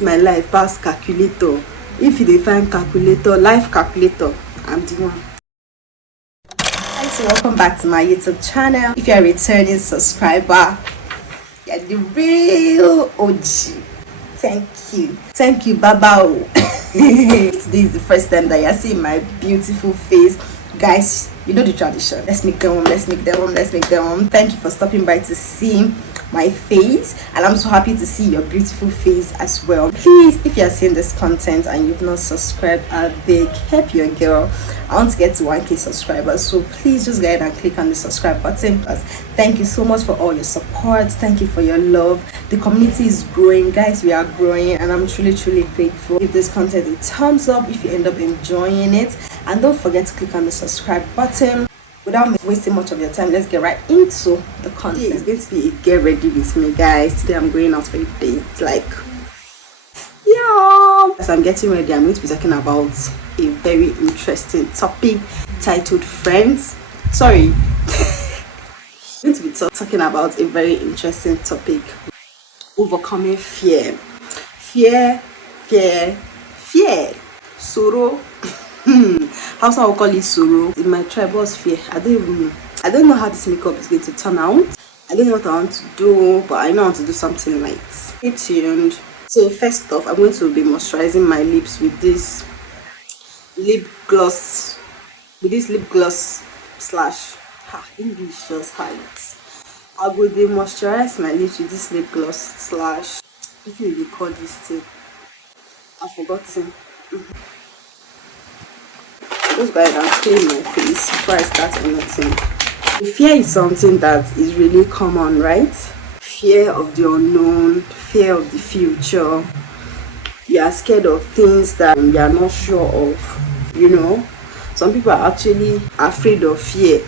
calculate my life past calculator. If you define calculator, life calculator, I'm the one. Hi, so welcome back to my YouTube channel. If you're a returning subscriber, you're the real OG. Thank you, Baba. This is the first time that you're seeing my beautiful face, guys. You know the tradition. Let's make them. Thank you for stopping by to see my face, and I'm so happy to see your beautiful face as well. Please, if you are seeing this content and you've not subscribed, I beg, help your girl. I want to get to 1k subscribers, so please just go ahead and click on the subscribe button. Plus, thank you so much for all your support. Thank you for your love. The community is growing, guys. We are growing, and I'm truly grateful. Give this content a thumbs up if you end up enjoying it, and don't forget to click on the subscribe button. Without wasting much of your time, let's get right into the content. It's going to be a get ready with me, guys. Today I'm going out for a date. As I'm getting ready, I'm going to be talking about a very interesting topic titled friends. I'm going to be talking about a very interesting topic: overcoming fear. Fear. Sorrow. How some will call it sorrow. In my tribe, was fear. I don't know how this makeup is going to turn out. I don't know what I want to do, but I know I want to do something light. Stay tuned. So first off, I'm going to be moisturizing my lips with this lip gloss. Slash English just height. I will moisturize my lips with this lip gloss slash. What do they call this thing? I've forgotten. Just go ahead and clean my face before I start anything. Fear is something that is really common, right? Fear of the unknown, fear of the future. You are scared of things that you are not sure of, you know. Some people are actually afraid of fear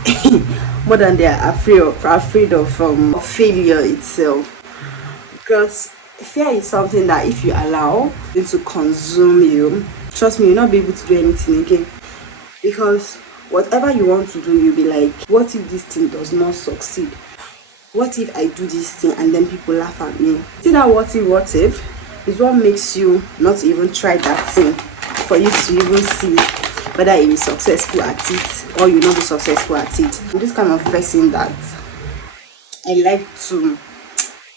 more than they are afraid of failure itself. Because fear is something that if you allow it to consume you, trust me, you'll not be able to do anything again. Because whatever you want to do, you'll be like, what if this thing does not succeed? What if I do this thing and then people laugh at me? See that what if is what makes you not even try that thing, for you to even see whether you'll be successful at it or you'll not be successful at it. I'm this kind of person that I like to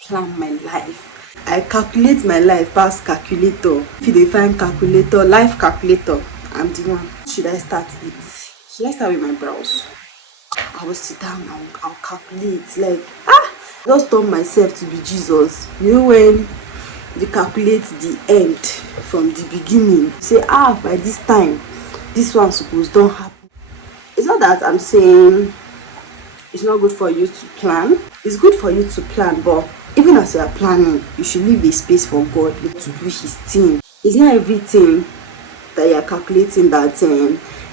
plan my life. I calculate my life past calculator. If you define calculator, life calculator, I'm the one. Should I start with? Should I start with my brows? I will sit down and I'll calculate. Just turn myself to be Jesus. You know, when you calculate the end from the beginning, say, by this time, this one suppose don't happen. It's not that I'm saying it's not good for you to plan. It's good for you to plan, but even as you are planning, you should leave a space for God to do His thing. It's not everything that you are calculating that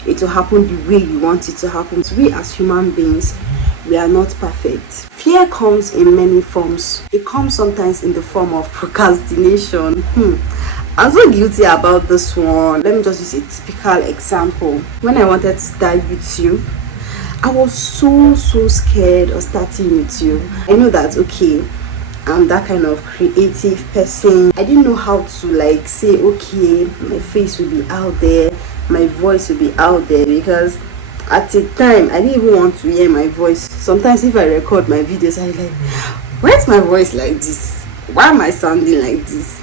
it will happen the way you want it to happen. We as human beings, we are not perfect. Fear comes in many forms. It comes sometimes in the form of procrastination. I'm so guilty about this one. Let me just use a typical example. When I wanted to start YouTube, I was so scared of starting YouTube. I know that, okay, I'm that kind of creative person. I didn't know how to say, okay, my face will be out there, my voice will be out there, because at the time I didn't even want to hear my voice. Sometimes if I record my videos, I'm like, why is my voice like this? Why am I sounding like this?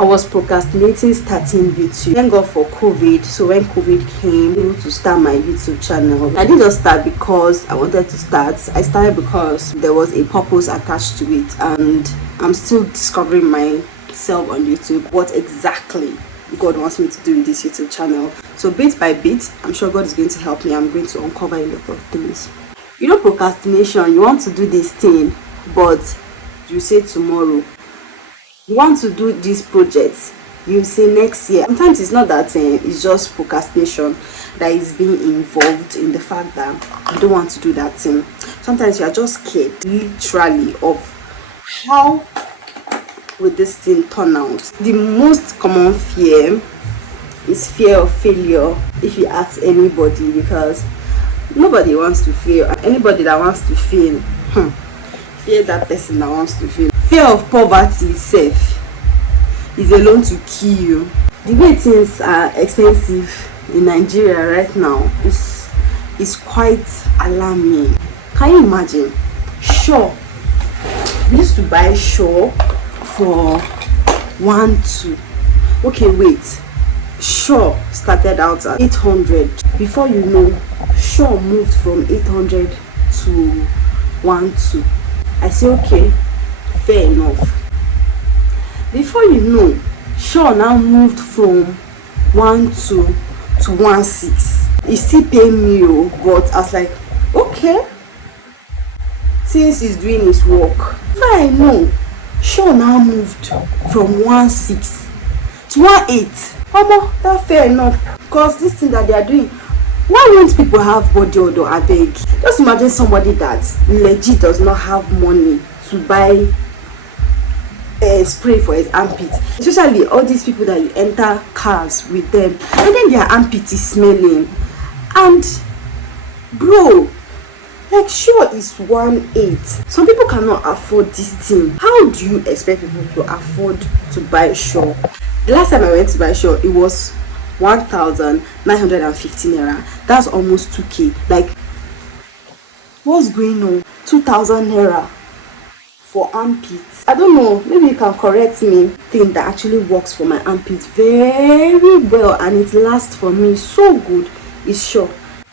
I was procrastinating starting YouTube. Thank God for COVID. So when COVID came, I was able to start my YouTube channel. I didn't just start because I wanted to start. I started because there was a purpose attached to it, and I'm still discovering myself on YouTube. What exactly God wants me to do in this YouTube channel. So bit by bit, I'm sure God is going to help me. I'm going to uncover a lot of things. You know, procrastination. You want to do this thing, but you say tomorrow. You want to do this project, you say next year. Sometimes it's not that it's just procrastination that is being involved in the fact that you don't want to do that thing. Sometimes you are just scared, literally, of how will this thing turn out. The most common fear is fear of failure, if you ask anybody, because nobody wants to fail. Anybody that wants to fail, fear that person that wants to fail. Fear of poverty itself. is alone to kill you. The way things are expensive in Nigeria right now is quite alarming. Can you imagine? Sure, we used to buy Sure for 1-2. Okay, wait. Sure started out at 800. Before you know, Sure moved from 800 to 1-2. I say okay, fair enough. Before you know, Sure now moved from 1-2 to 1-6. He still pay me, but I was like, okay, since he's doing his work. I know, Sure now moved from 1-6 to 1-8. That's fair enough. Because this thing that they are doing, why won't people have body odor? I beg. Just imagine somebody that legit does not have money to buy a spray for his armpit. Especially all these people that you enter cars with them and then their armpit is smelling. And bro, like Sure is 1-8. Some people cannot afford this thing. How do you expect people to afford to buy Sure? The last time I went to buy Sure, it was 1,915 naira. That's almost 2k. Like, what's going on? 2,000 naira for armpits. I don't know, maybe you can correct me. Thing that actually works for my armpits very well and it lasts for me so good is Sure.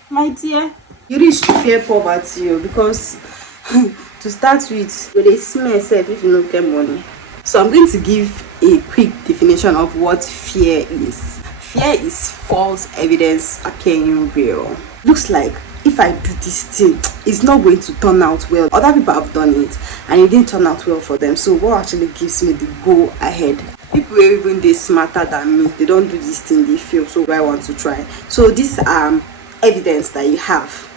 My dear, you reach to fear poverty because to start with, they smell yourself if you don't get money. So I'm going to give a quick definition of what fear is. Fear is false evidence appearing real. Looks like if I do this thing, it's not going to turn out well. Other people have done it and it didn't turn out well for them. So what actually gives me the go ahead? People are even they smarter than me. They don't do this thing, they fail. So I want to try. So this evidence that you have,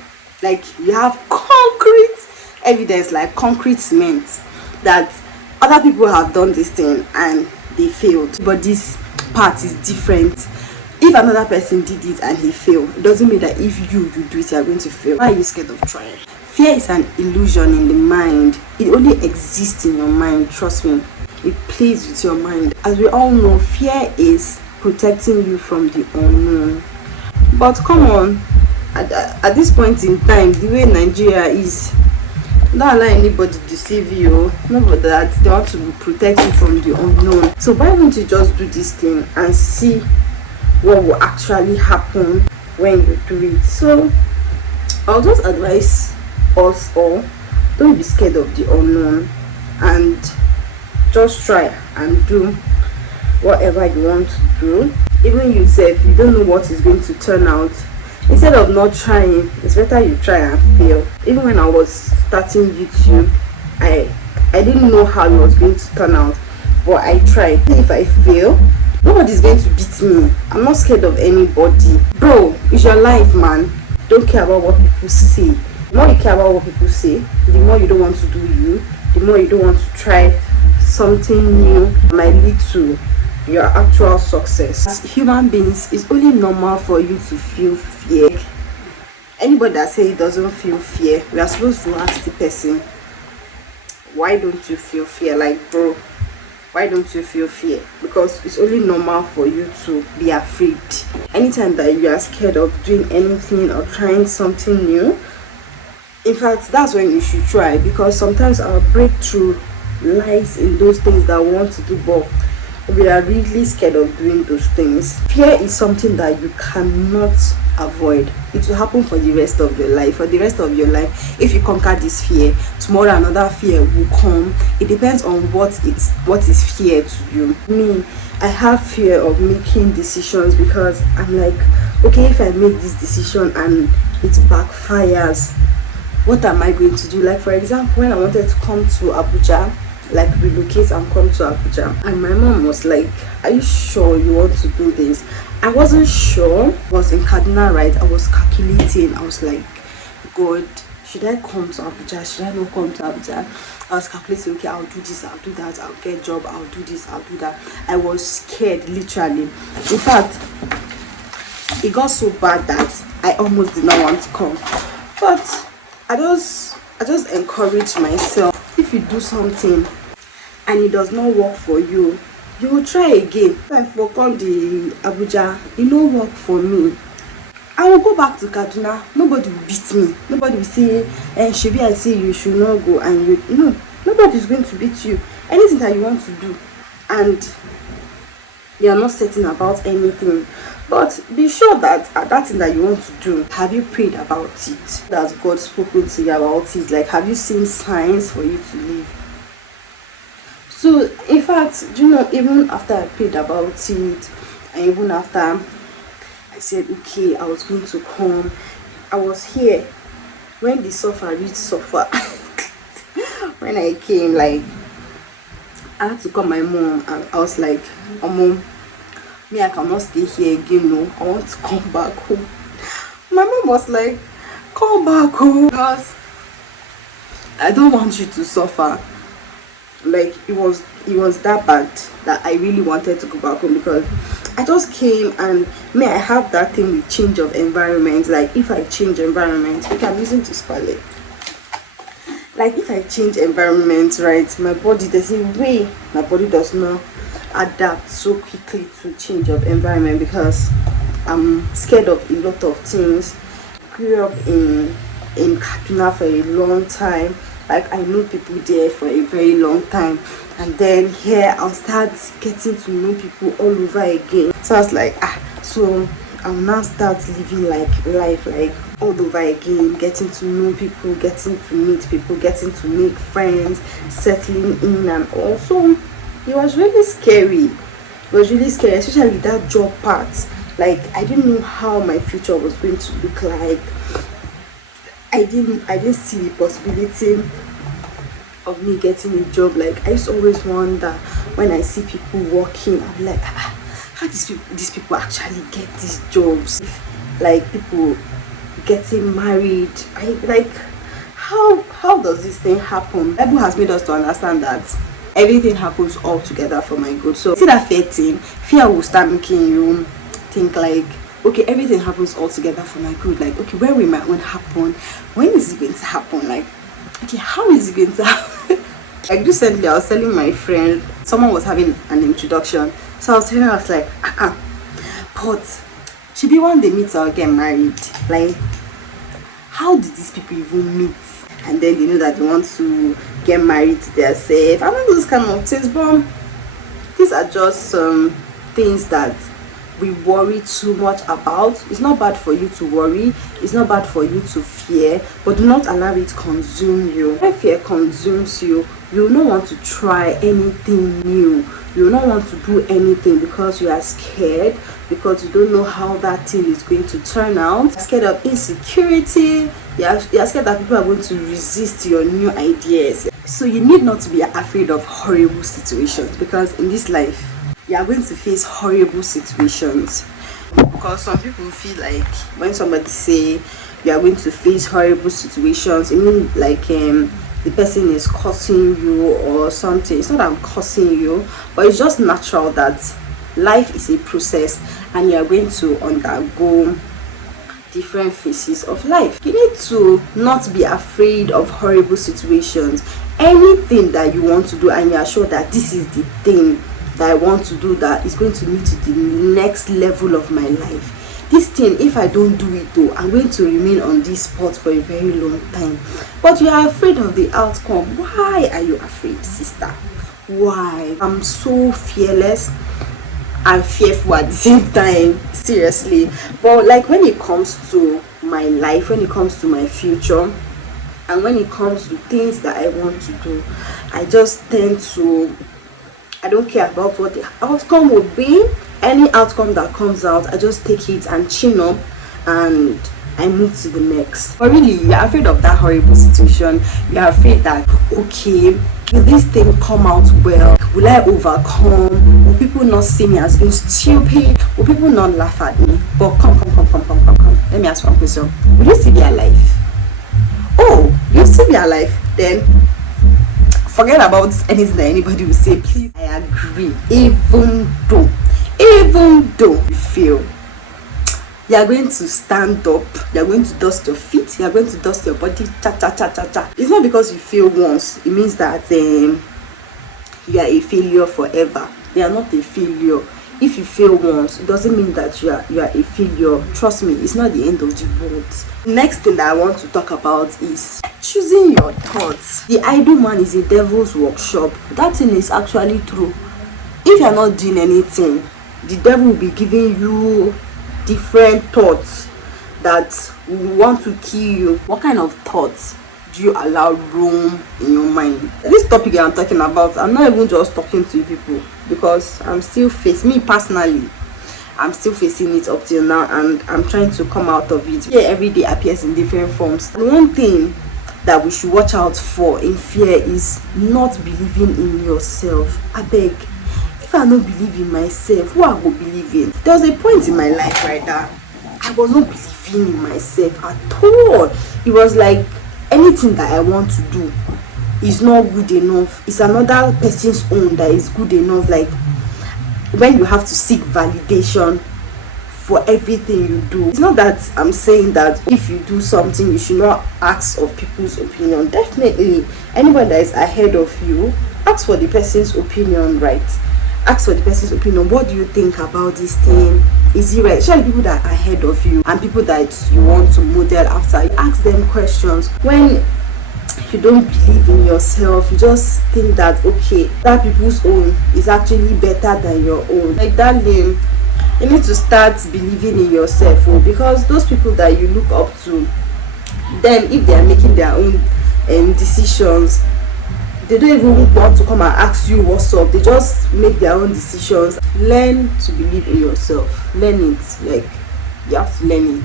like you have concrete evidence, like concrete cement, that other people have done this thing and they failed. But this part is different. If another person did it and he failed, it doesn't mean that if you do it, you are going to fail. Why are you scared of trying? Fear is an illusion in the mind. It only exists in your mind, trust me. It plays with your mind. As we all know, fear is protecting you from the unknown. But come on, at this point in time, the way Nigeria is, don't allow anybody to deceive you. Remember that they want to protect you from the unknown. So why don't you just do this thing and see what will actually happen when you do it? So I'll just advise us all, don't be scared of the unknown and just try and do whatever you want to do. Even yourself, you don't know what is going to turn out. Instead of not trying, it's better you try and fail. Even when I was starting YouTube, I didn't know how it was going to turn out, but I tried. If I fail, nobody's going to beat me. I'm not scared of anybody. Bro, it's your life, man. Don't care about what people say. The more you care about what people say, the more you don't want to do you, the more you don't want to try something new that might lead to your actual success. As human beings, it's only normal for you to feel fear. Anybody that says it doesn't feel fear, we are supposed to ask the person, why don't you feel fear? Like, bro, why don't you feel fear? Because it's only normal for you to be afraid. Anytime that you are scared of doing anything or trying something new, in fact, that's when you should try, because sometimes our breakthrough lies in those things that we want to do, but we are really scared of doing those things. Fear is something that you cannot avoid. It will happen for the rest of your life. For the rest of your life, if you conquer this fear, tomorrow another fear will come. It depends on what is fear to you. Me, I have fear of making decisions because I'm like, okay, if I make this decision and it backfires, what am I going to do? Like, for example, when I wanted to come to Abuja, like relocate and come to Abuja, and my mom was like, are you sure you want to do this? I wasn't sure. I was in Kaduna, right? I was calculating. I was like, God, should I come to Abuja? Should I not come to Abuja? I was calculating, okay, I'll do this, I'll do that, I'll get a job, I'll do this, I'll do that. I was scared, literally. In fact, it got so bad that I almost did not want to come. But I just encourage myself. If you do something and it does not work for you, you will try again. If I for come the Abuja, it no work for me, I will go back to Kaduna. Nobody will beat me. Nobody will say, Shebi, I say you should not go, and you no, nobody is going to beat you. Anything that you want to do, and you are not certain about anything, but be sure that that thing that you want to do, have you prayed about it? Has God spoken to you about it? Like, have you seen signs for you to live? So in fact, even after I prayed about it, and even after I said, okay, I was going to come, I was here when the suffer reached suffer. When I came, like, I had to call my mom, and I was like, oh, Mom, me, I cannot stay here again, no, I want to come back home. My mom was like, come back home, because I don't want you to suffer. Like, it was that bad that I really wanted to go back home, because I just came, and me, I have that thing with change of environment. Like, if I change environment, okay, I'm using to spell it. Like, if I change environment, right, my body, there's a way my body does not adapt so quickly to change of environment, because I'm scared of a lot of things. Grew up in Kaduna for a long time. Like, I know people there for a very long time, and then here I'll start getting to know people all over again. So I was like, so I'll now start living like life like all over again, getting to know people, getting to meet people, getting to make friends, settling in, and also it was really scary. It was really scary, especially that job part. Like, I didn't know how my future was going to look like. I didn't see the possibility of me getting a job. Like, I used to always wonder when I see people working, I'm like, how these people actually get these jobs? Like, people getting married, how does this thing happen? Bible has made us to understand that everything happens all together for my good. So see that fear thing, fear will start making you think like, okay, everything happens all together for my good. Like, okay, where will my own happen? When is it going to happen? Like, okay, how is it going to happen? Like, recently I was telling my friend, someone was having an introduction, so I was telling her, I was like, but should be one day meet or get married. Like, how did these people even meet? And then they know that they want to get married to themselves. I know those kind of things, but these are just some things that we worry too much about. It's not bad for you to worry, it's not bad for you to fear, but do not allow it consume you. When fear consumes you, you will not want to try anything new. You will not want to do anything because you are scared, because you don't know how that thing is going to turn out. You're scared of insecurity. You're scared that people are going to resist your new ideas. So you need not to be afraid of horrible situations, because in this life you are going to face horrible situations. Because some people feel like when somebody say you are going to face horrible situations, it means like the person is cursing you or something. It's not that I'm cursing you, but it's just natural that life is a process and you are going to undergo different phases of life. You need to not be afraid of horrible situations. Anything that you want to do and you are sure that this is the thing that I want to do that is going to lead to the next level of my life. This thing, if I don't do it though, I'm going to remain on this spot for a very long time. But you are afraid of the outcome. Why are you afraid, sister? Why? I'm so fearless and fearful at the same time, seriously. But like, when it comes to my life, when it comes to my future, and when it comes to things that I want to do, I just tend to, I don't care about what the outcome will be. Any outcome that comes out, I just take it and chin up and I move to the next. But really, you're afraid of that horrible situation. You're afraid that, okay, will this thing come out well? Will I overcome? Will people not see me as being stupid? Will people not laugh at me? But come. Let me ask one question. Will you still be alive? Oh, you'll still be alive? Then forget about anything that anybody will say. Please, I agree. Even though you feel, you are going to stand up, you are going to dust your feet, you are going to dust your body, cha. It's not because you fail once, it means that you are a failure forever. They are not a failure. If you fail once, it doesn't mean that you are a failure. Trust me, it's not the end of the world. Next thing that I want to talk about is choosing your thoughts. The idle man is a devil's workshop. That thing is actually true. If you are not doing anything, the devil will be giving you different thoughts that will want to kill you. What kind of thoughts do you allow room in your mind? This topic I'm talking about, I'm not even just talking to people, because I'm still facing it up till now, and I'm trying to come out of it. Fear every day appears in different forms. And one thing that we should watch out for in fear is not believing in yourself. I beg, if I don't believe in myself, who I go believe in? There was a point in my life right now I was not believing in myself at all. It was like anything that I want to do is not good enough. It's another person's own that is good enough. Like when you have to seek validation for everything you do. It's not that I'm saying that if you do something you should not ask of people's opinion. Definitely, anybody that is ahead of you, ask for the person's opinion, right? Ask for the person's opinion. What do you think about this thing? Is it right? Especially people that are ahead of you and people that you want to model after. You ask them questions. When you don't believe in yourself, you just think that okay, that people's own is actually better than your own. Like darling, you need to start believing in yourself, because those people that you look up to, them, if they are making their own decisions, they don't even want to come and ask you what's up. They just make their own decisions. Learn to believe in yourself. Learn it. Like you have to learn it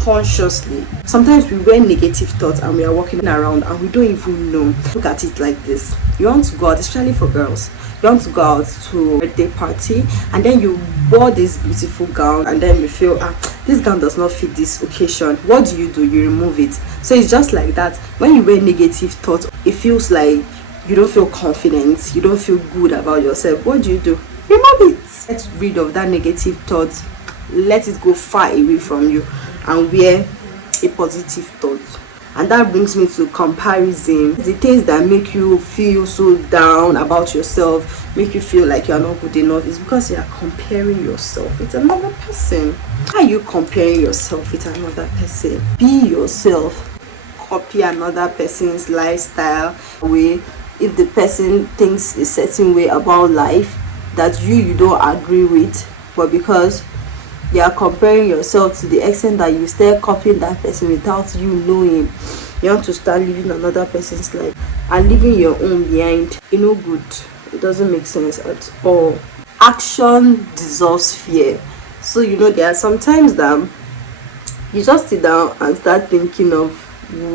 consciously. Sometimes we wear negative thoughts and we are walking around and we don't even know. Look at it like this. You want to go out, especially for girls. You want to go out to a birthday party and then you wore this beautiful gown and then you feel this gown does not fit this occasion. What do? You remove it. So it's just like that. When you wear negative thoughts, it feels like you don't feel confident, you don't feel good about yourself. What do? Remove it. Get rid of that negative thought. Let it go far away from you and wear a positive thought. And that brings me to comparison. The things that make you feel so down about yourself, make you feel like you're not good enough, is because you are comparing yourself with another person. Why are you comparing yourself with another person? Be yourself. Copy another person's lifestyle way. If the person thinks a certain way about life that you don't agree with, but because you are comparing yourself to the extent that you start copying that person without you knowing, you want to start living another person's life and leaving your own behind. Good. It doesn't make sense at all. Action dissolves fear. So there are some times that you just sit down and start thinking of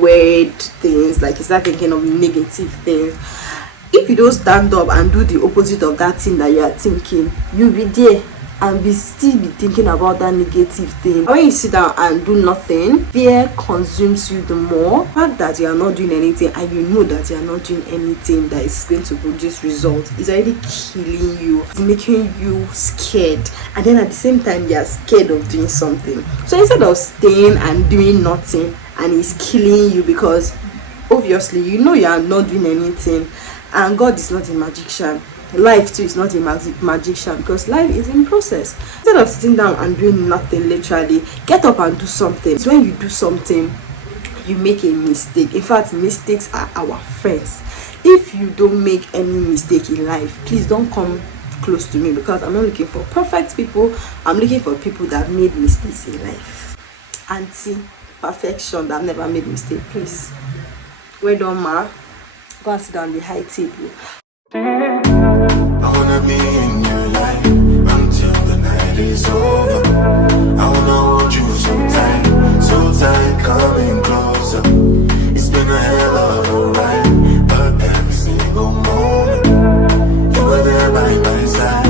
weird things, like you start thinking of negative things. If you don't stand up and do the opposite of that thing that you are thinking, you'll be there and still be thinking about that negative thing. When you sit down and do nothing, fear consumes you the more. The fact that you are not doing anything and you know that you are not doing anything that is going to produce results is already killing you. It's making you scared, and then at the same time you are scared of doing something. So instead of staying and doing nothing, and it's killing you, because obviously you are not doing anything, and God is not a magician. Life too is not a magician, because life is in process. Instead of sitting down and doing nothing, literally get up and do something. So when you do something, you make a mistake. In fact, mistakes are our friends. If you don't make any mistake in life, please don't come close to me, because I'm not looking for perfect people. I'm looking for people that have made mistakes in life. Anti-perfection that have never made mistake, please. Well done, ma. Go and sit down the high table. I wanna be in your life until the night is over. I wanna hold you so tight, coming closer. It's been a hell of a ride, but every single moment you were there by my side.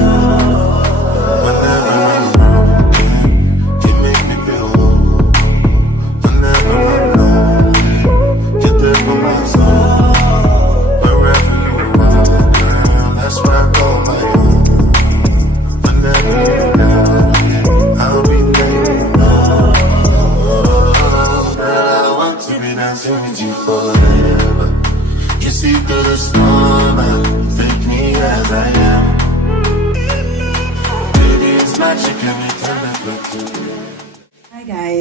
Whenever I'm broken, you make me feel low. Whenever I'm lonely, you're there for my soul. That's what I call my own. Whenever you're down, I'll be there. Girl, I want to be dancing with you forever. You see through the storm, and take me as I am.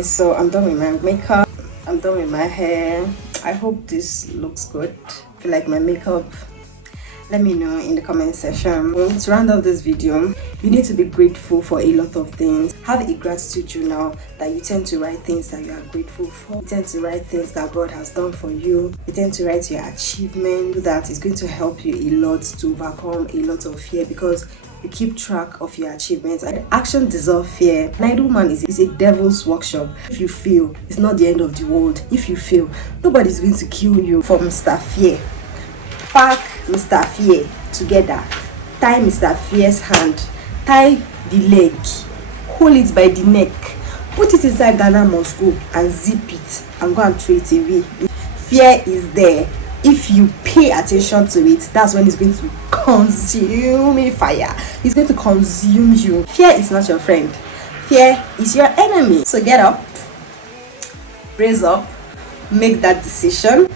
so I'm done with my makeup, I'm done with my hair. I hope this looks good. If you like my makeup, let me know in the comment section. To round up this video, you need to be grateful for a lot of things. Have a gratitude journal that you tend to write things that you are grateful for. You tend to write things that God has done for you. You tend to write your achievement. That is going to help you a lot to overcome a lot of fear, because you keep track of your achievements. And action dissolves fear. An idle man is a devil's workshop. If you fail, it's not the end of the world. If you fail, nobody's going to kill you. For Mr. Fear, pack Mr. Fear together, tie Mr. Fear's hand, tie the leg, hold it by the neck, put it inside Ghana must go and zip it and go and throw it away. Fear is there. If you pay attention to it, that's when it's going to consume a fire. It's going to consume you. Fear is not your friend. Fear is your enemy. So get up, raise up, make that decision,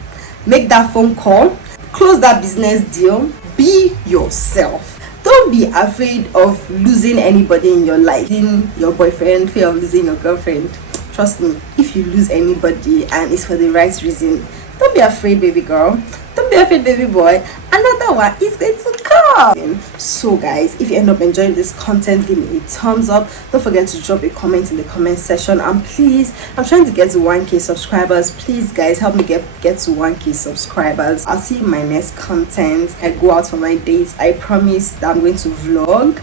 make that phone call, close that business deal. Be yourself. Don't be afraid of losing anybody in your life. Losing your boyfriend, fear of losing your girlfriend. Trust me, if you lose anybody and it's for the right reason, don't be afraid, baby girl. Don't be afraid, baby boy. Another one is going to come. So guys, if you end up enjoying this content, give me a thumbs up. Don't forget to drop a comment in the comment section. And please, I'm trying to get to 1k subscribers. Please guys, help me get to 1k subscribers. I'll see you in my next content. I go out for my dates. I promise that I'm going to vlog,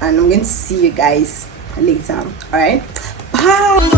and I'm going to see you guys later. All right, bye.